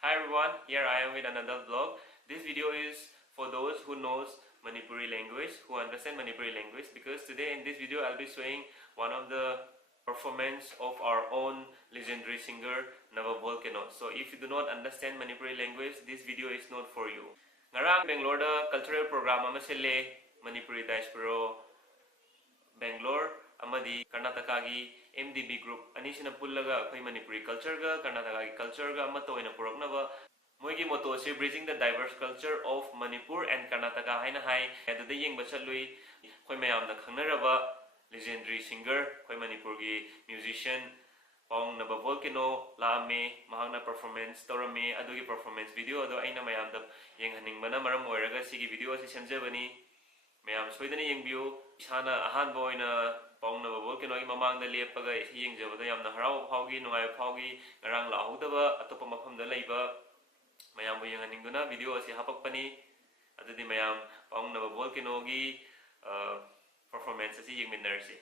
Hi everyone, here I am with another vlog. This video is for those who knows Manipuri language, who understand Manipuri language, because today in this video I'll be showing one of the performance of our own legendary singer Nava Volcano. So if you do not understand Manipuri language, this video is not for you. Ngarang Bangalore da cultural program ama sile Manipuri diaspora Bangalore amadi Karnataka gi MDB group anisina pullaga akhoi Manipuri culture ga Karnataka gi culture ga ama toina puraknaba moigi motto se bridging the diverse culture of Manipur and Karnataka haina hai adada yengba chalui khoi mayam na khangnaraba legendary singer khoi Manipur gi musician Pong Nava Volcano laame mahangna performance torame adugi performance video ado aina mayam da yenghaningbana maram oiraga sigi video si semjabani mayam soidana yengbiu isana ahanba oina Pong Nava Volcano gi mamangda leppaga yengjabada yamna harau phaugi nungai phaugi ngarang lahudaba atopa mafamda leiba mayam bu yenghaningduna video asi hapakpani adudi mayam Pong Nava Volcano gi performance asi yengminarsi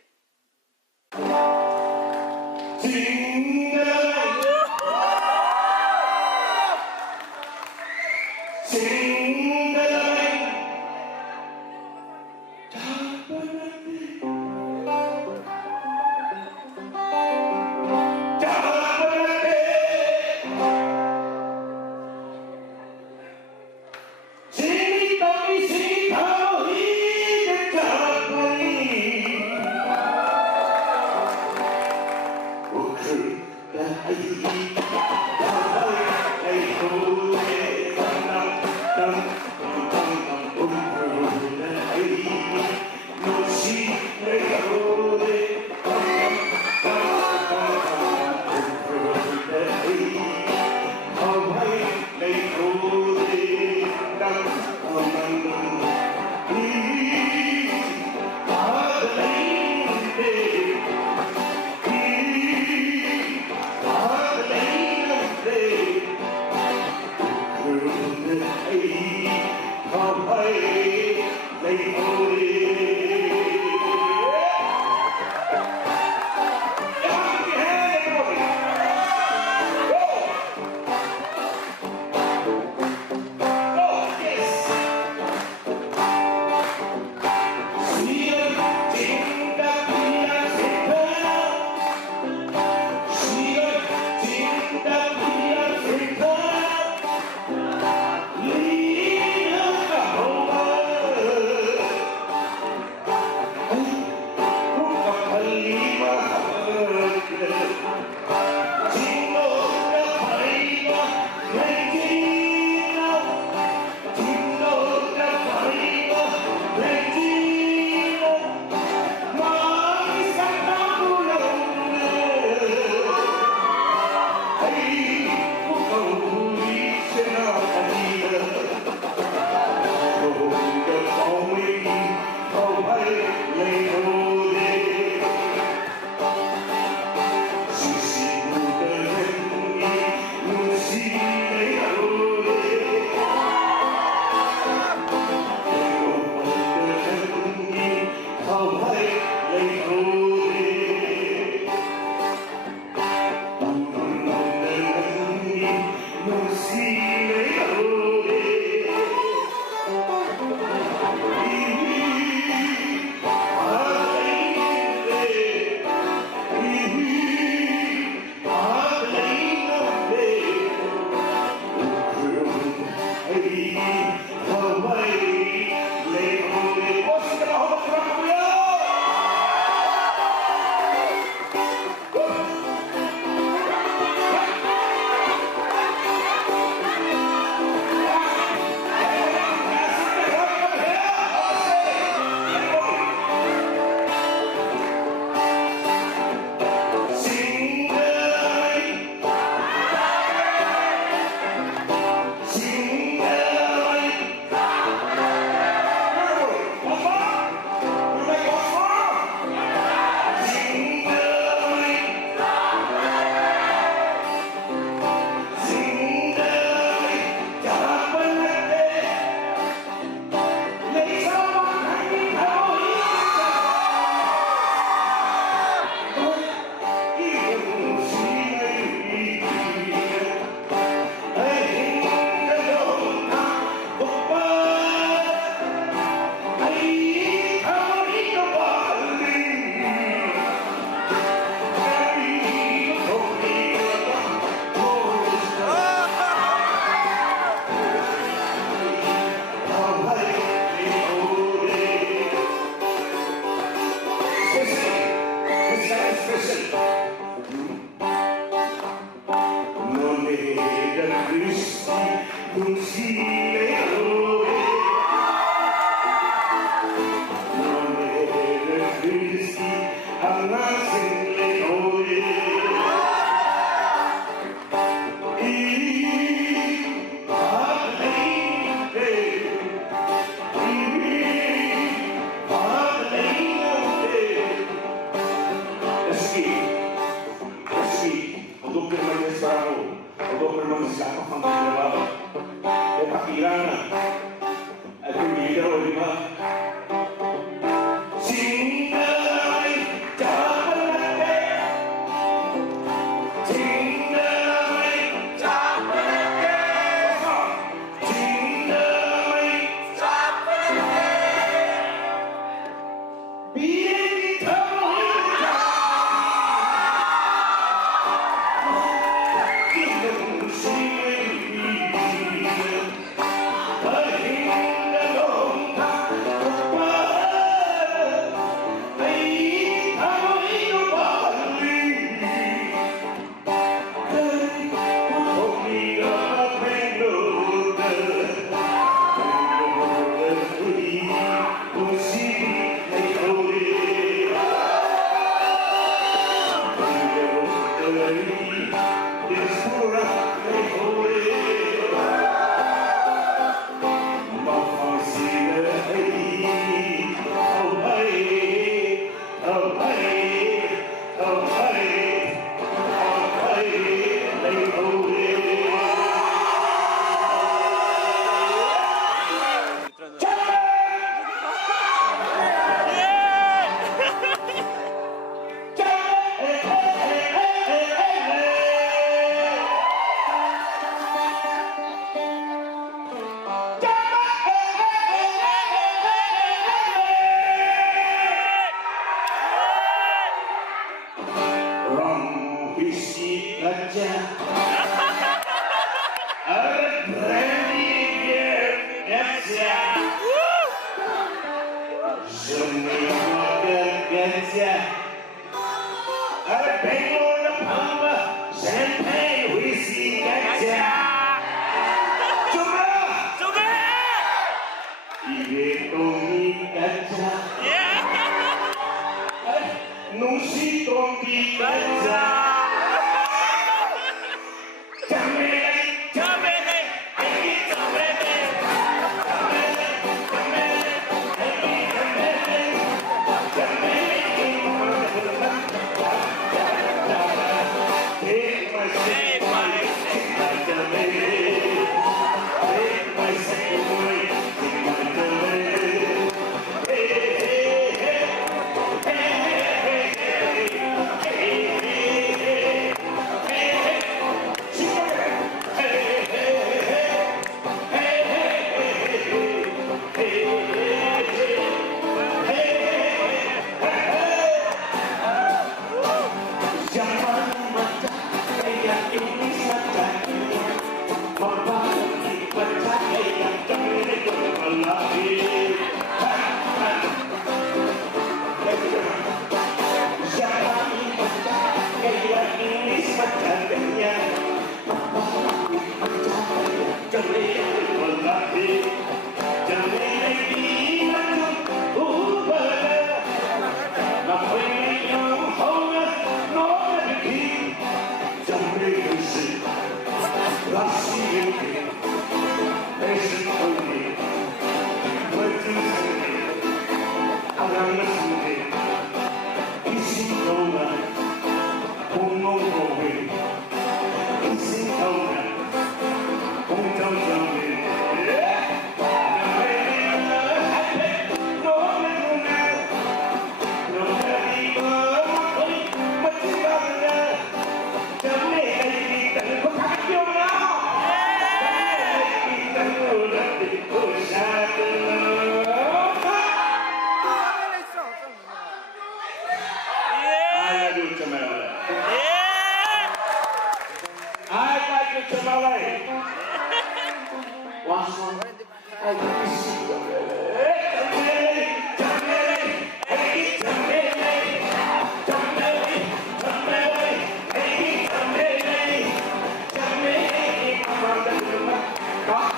Đó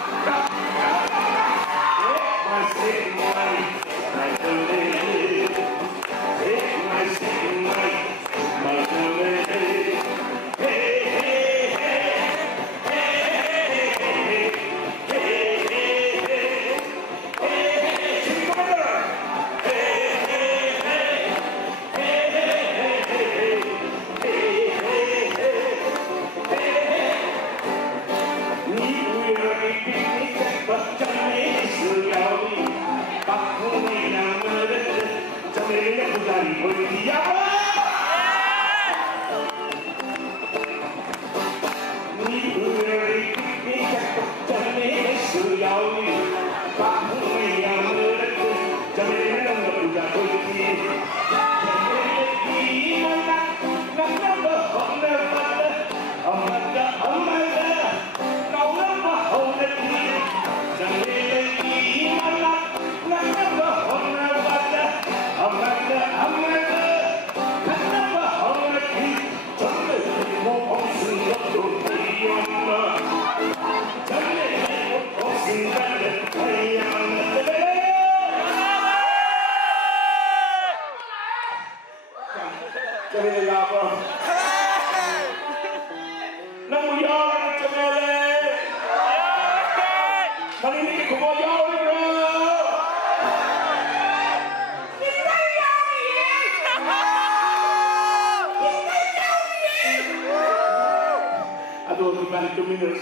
Marinig ko mo yaw bro. Aduh, gimana itu minus?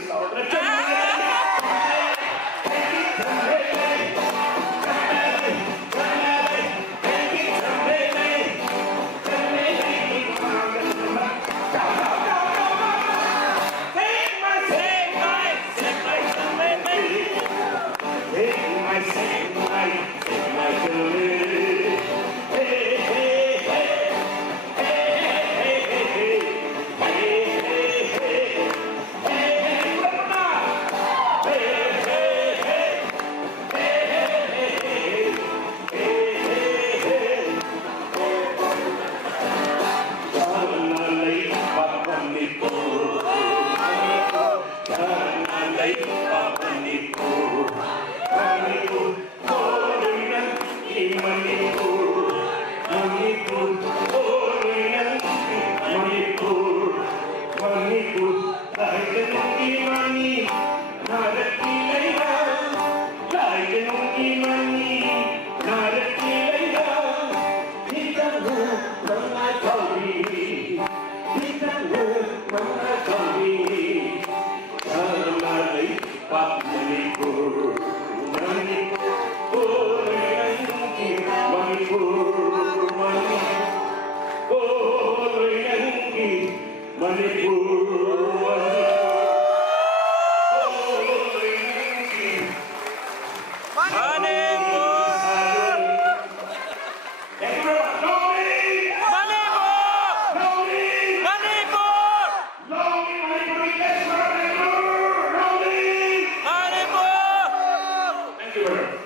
Thank you.